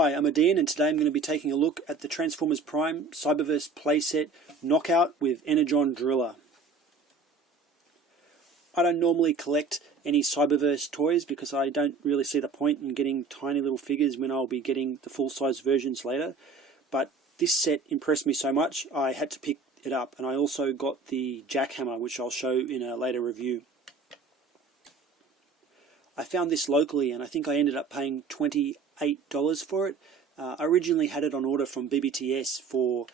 Hi, I'm odeean, and today I'm going to be taking a look at the Transformers Prime Cyberverse playset Knockout with Energon Driller. I don't normally collect any Cyberverse toys because I don't really see the point in getting tiny little figures when I'll be getting the full-size versions later. But this set impressed me so much I had to pick it up, and I also got the jackhammer, which I'll show in a later review. I found this locally and I think I ended up paying $28 for it. I originally had it on order from BBTS for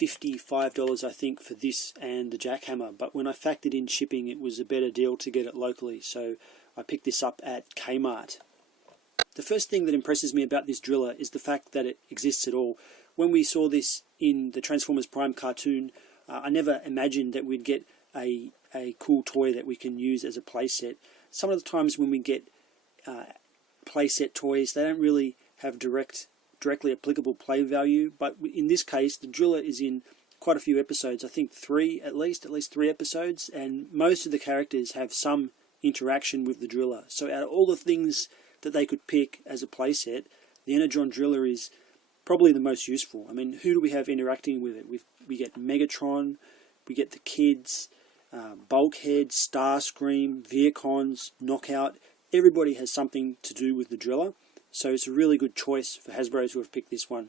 $55 I think for this and the jackhammer, but when I factored in shipping it was a better deal to get it locally, so I picked this up at Kmart. The first thing that impresses me about this driller is the fact that it exists at all. When we saw this in the Transformers Prime cartoon, I never imagined that we'd get a cool toy that we can use as a playset. Some of the times when we get playset toys, they don't really have directly applicable play value, but in this case the driller is in quite a few episodes. I think at least 3 episodes, and most of the characters have some interaction with the driller. So out of all the things that they could pick as a playset, the Energon Driller is probably the most useful. I mean, who do we have interacting with it? We get Megatron, we get the kids, Bulkhead, Starscream, Viacons, Knockout. Everybody has something to do with the driller, so it's a really good choice for Hasbro to have picked this one.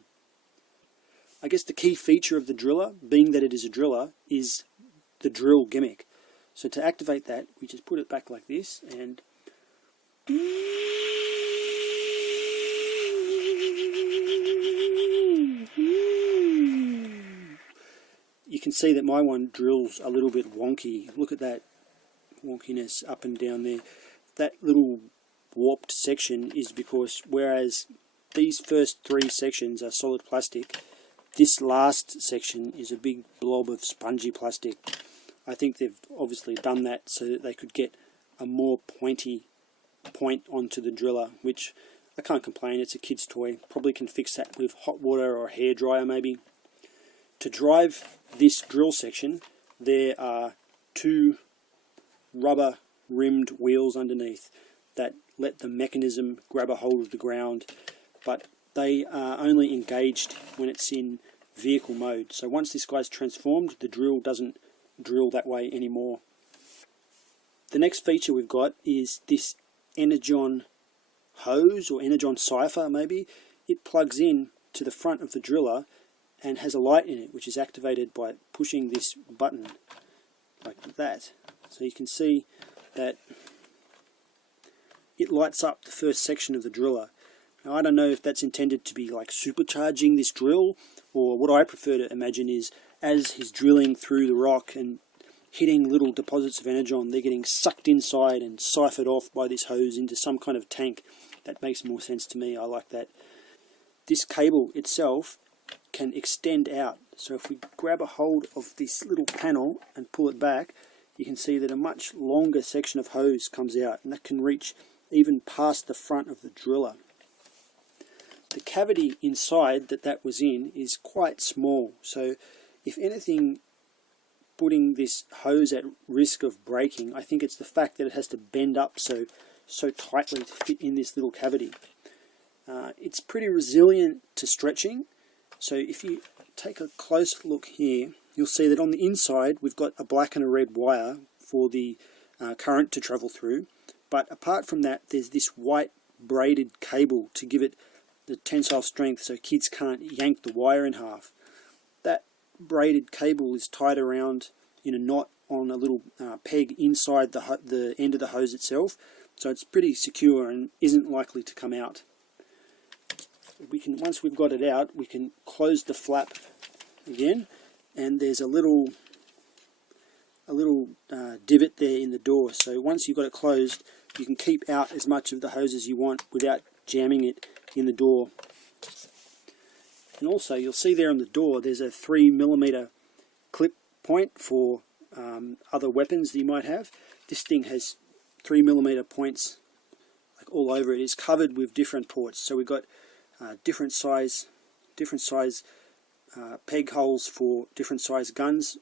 I guess the key feature of the driller, being that it is a driller, is the drill gimmick. So to activate that, we just put it back like this, and you can see that my one drills a little bit wonky. Look at that wonkiness up and down there. That little warped section is because whereas these first 3 sections are solid plastic, this last section is a big blob of spongy plastic. I think they've obviously done that so that they could get a more pointy point onto the driller, which I can't complain. It's a kid's toy. Probably can fix that with hot water or a hairdryer maybe. To drive this drill section, there are 2 rubber rimmed wheels underneath that let the mechanism grab a hold of the ground, but they are only engaged when it's in vehicle mode. So once this guy's transformed, the drill doesn't drill that way anymore. The next feature we've got is this Energon hose, or Energon cipher maybe. It plugs in to the front of the driller and has a light in it, which is activated by pushing this button like that. So you can see that it lights up the first section of the driller. Now I don't know if that's intended to be like supercharging this drill, or what I prefer to imagine is as he's drilling through the rock and hitting little deposits of energon, they're getting sucked inside and siphoned off by this hose into some kind of tank. That makes more sense to me. I like that. This cable itself can extend out, so if we grab a hold of this little panel and pull it back, you can see that a much longer section of hose comes out, and that can reach even past the front of the driller. The cavity inside that was in is quite small, so if anything putting this hose at risk of breaking, I think it's the fact that it has to bend up so tightly to fit in this little cavity. It's pretty resilient to stretching, so if you take a close look here, you'll see that on the inside we've got a black and a red wire for the current to travel through, but apart from that there's this white braided cable to give it the tensile strength so kids can't yank the wire in half. That braided cable is tied around in a knot on a little peg inside the end of the hose itself, so it's pretty secure and isn't likely to come out. Once we've got it out, we can close the flap again, and there's a little divot there in the door, so once you've got it closed you can keep out as much of the hose as you want without jamming it in the door. And also you'll see there on the door there's a 3mm clip point for other weapons that you might have. This thing has 3mm points like all over it. It's covered with different ports, so we've got different size peg holes for different size guns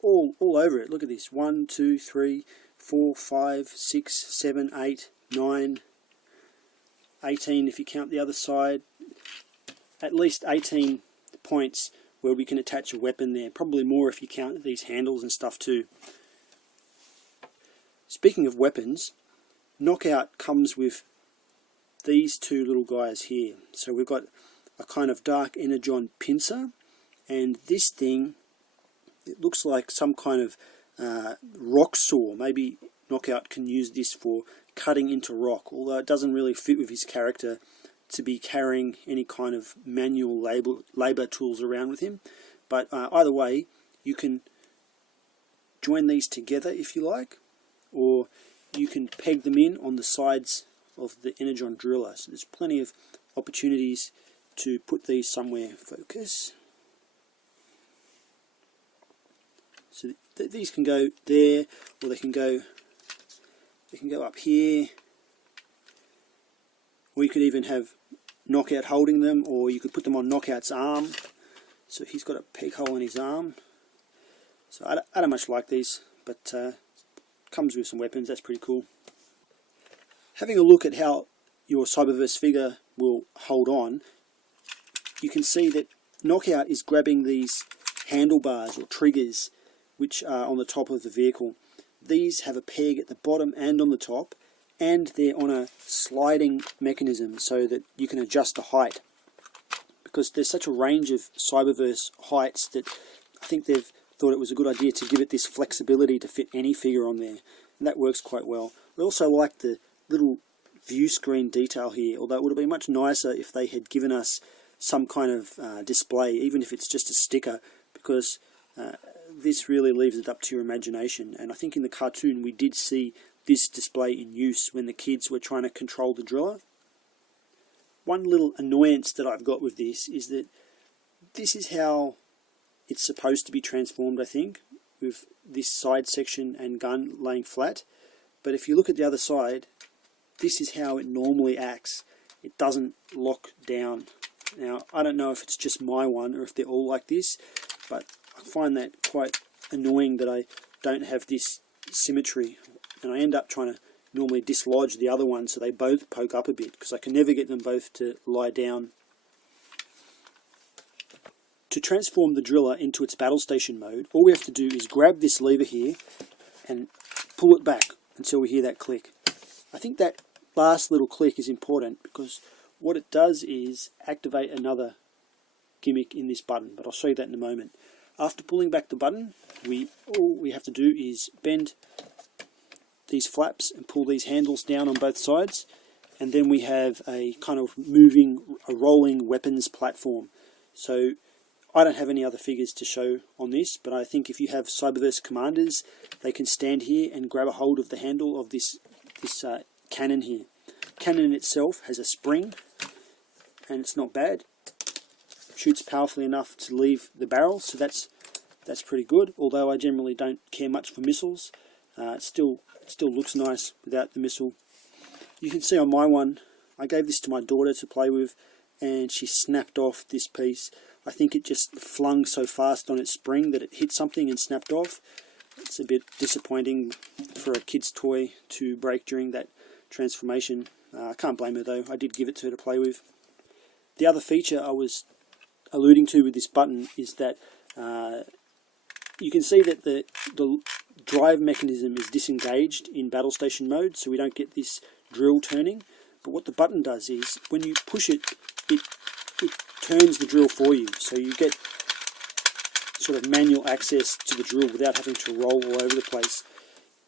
all over it. Look at this, 1, 2, 3, 4, 5, 6, 7, 8, 9, 18 if you count the other side, at least 18 points where we can attach a weapon there, probably more if you count these handles and stuff too. Speaking of weapons, Knockout comes with these two little guys here. So we've got a kind of dark energon pincer, and this thing, it looks like some kind of rock saw. Maybe Knockout can use this for cutting into rock, although it doesn't really fit with his character to be carrying any kind of manual labour tools around with him. But either way, you can join these together if you like, or you can peg them in on the sides of the Energon Driller. So there's plenty of opportunities to put these somewhere. Focus. So these can go there, or they can go up here, or you could even have Knockout holding them, or you could put them on Knockout's arm. So he's got a peg hole in his arm. So I don't much like these, but comes with some weapons. That's pretty cool. Having a look at how your Cyberverse figure will hold on, you can see that Knockout is grabbing these handlebars or triggers which are on the top of the vehicle. These have a peg at the bottom and on the top, and they're on a sliding mechanism so that you can adjust the height. Because there's such a range of Cyberverse heights that I think they've thought it was a good idea to give it this flexibility to fit any figure on there, and that works quite well. I also like the little view screen detail here, although it would have been much nicer if they had given us some kind of display, even if it's just a sticker, because this really leaves it up to your imagination. And I think in the cartoon we did see this display in use when the kids were trying to control the driller. One little annoyance that I've got with this is that this is how it's supposed to be transformed, I think, with this side section and gun laying flat. But if you look at the other side, this is how it normally acts. It doesn't lock down. Now, I don't know if it's just my one or if they're all like this, but I find that quite annoying that I don't have this symmetry, and I end up trying to normally dislodge the other one so they both poke up a bit, because I can never get them both to lie down. To transform the driller into its battle station mode, all we have to do is grab this lever here and pull it back until we hear that click. I think that last little click is important, because what it does is activate another gimmick in this button, but I'll show you that in a moment. After pulling back the button, all we have to do is bend these flaps and pull these handles down on both sides, and then we have a kind of rolling weapons platform. So I don't have any other figures to show on this, but I think if you have Cyberverse commanders, they can stand here and grab a hold of the handle of this cannon here. Cannon itself has a spring, and it's not bad. Shoots powerfully enough to leave the barrel, so that's pretty good. Although I generally don't care much for missiles, it still looks nice without the missile. You can see on my one, I gave this to my daughter to play with, and she snapped off this piece. I think it just flung so fast on its spring that it hit something and snapped off. It's a bit disappointing for a kid's toy to break during that transformation. I can't blame her though. I did give it to her to play with. The other feature I was alluding to with this button is that you can see that the drive mechanism is disengaged in battle station mode, so we don't get this drill turning. But what the button does is, when you push it, it turns the drill for you, so you get sort of manual access to the drill without having to roll all over the place.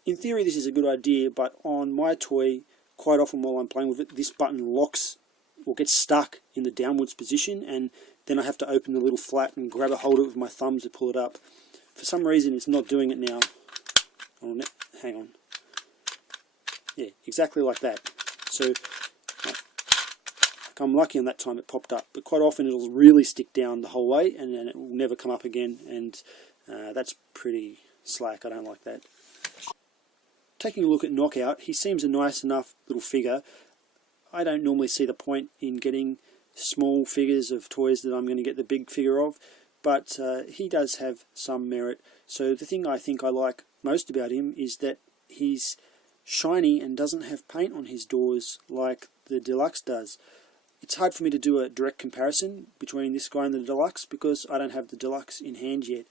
In theory this is a good idea, but on my toy, quite often while I'm playing with it, this button locks or gets stuck in the downwards position, and then I have to open the little flap and grab a hold of it with my thumbs to pull it up. For some reason it's not doing it now. Oh, hang on. Yeah, exactly like that. So I'm lucky on that time it popped up, but quite often it'll really stick down the whole way and then it will never come up again, and that's pretty slack. I don't like that. Taking a look at Knockout, he seems a nice enough little figure. I don't normally see the point in getting small figures of toys that I'm going to get the big figure of, but he does have some merit. So the thing I think I like most about him is that he's shiny and doesn't have paint on his doors like the Deluxe does. It's hard for me to do a direct comparison between this guy and the Deluxe because I don't have the Deluxe in hand yet.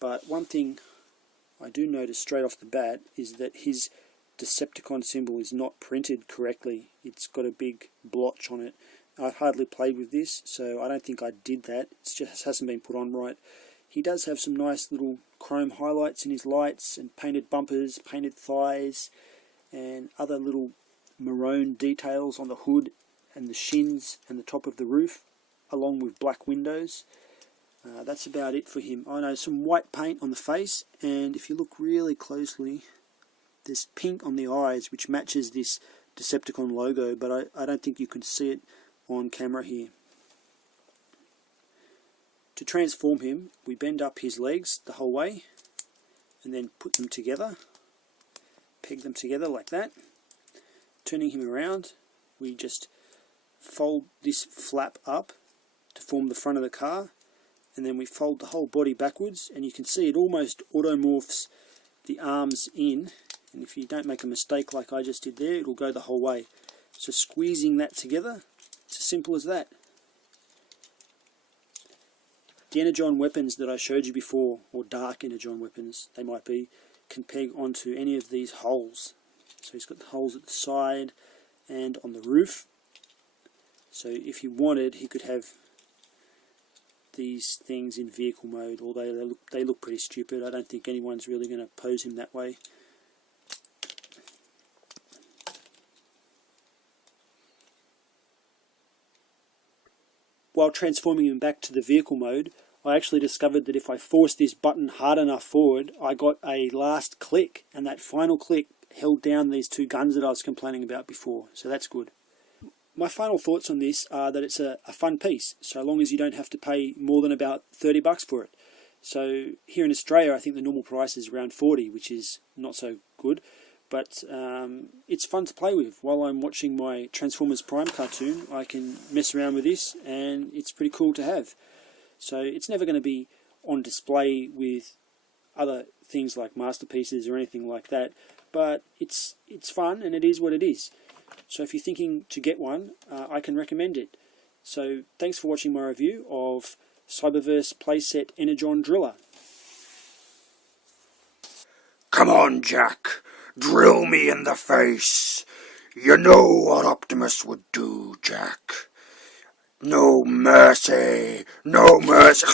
But one thing I do notice straight off the bat is that his Decepticon symbol is not printed correctly. It's got a big blotch on it. I've hardly played with this, so I don't think I did that. It just hasn't been put on right. He does have some nice little chrome highlights in his lights and painted bumpers, painted thighs, and other little maroon details on the hood and the shins and the top of the roof, along with black windows. That's about it for him. I know some white paint on the face, and if you look really closely, there's pink on the eyes, which matches this Decepticon logo, but I don't think you can see it on camera here. To transform him, we bend up his legs the whole way, and then put them together, peg them together like that. Turning him around, we just fold this flap up to form the front of the car, and then we fold the whole body backwards, and you can see it almost automorphs the arms in, and if you don't make a mistake like I just did there, it'll go the whole way. So squeezing that together, it's as simple as that. The Energon weapons that I showed you before, or dark Energon weapons they might be, can peg onto any of these holes. So he's got the holes at the side and on the roof. So if he wanted, he could have these things in vehicle mode, although they look pretty stupid. I don't think anyone's really going to pose him that way. While transforming him back to the vehicle mode, I actually discovered that if I forced this button hard enough forward, I got a last click, and that final click held down these two guns that I was complaining about before, so that's good. My final thoughts on this are that it's a fun piece, so long as you don't have to pay more than about $30 for it. So here in Australia, I think the normal price is around $40, which is not so good, but it's fun to play with. While I'm watching my Transformers Prime cartoon, I can mess around with this, and it's pretty cool to have. So it's never going to be on display with other things like masterpieces or anything like that, but it's fun, and it is what it is. So if you're thinking to get one, I can recommend it. So thanks for watching my review of Cyberverse Playset Energon Driller. Come on, Jack. Drill me in the face. You know what Optimus would do, Jack. No mercy. No mercy.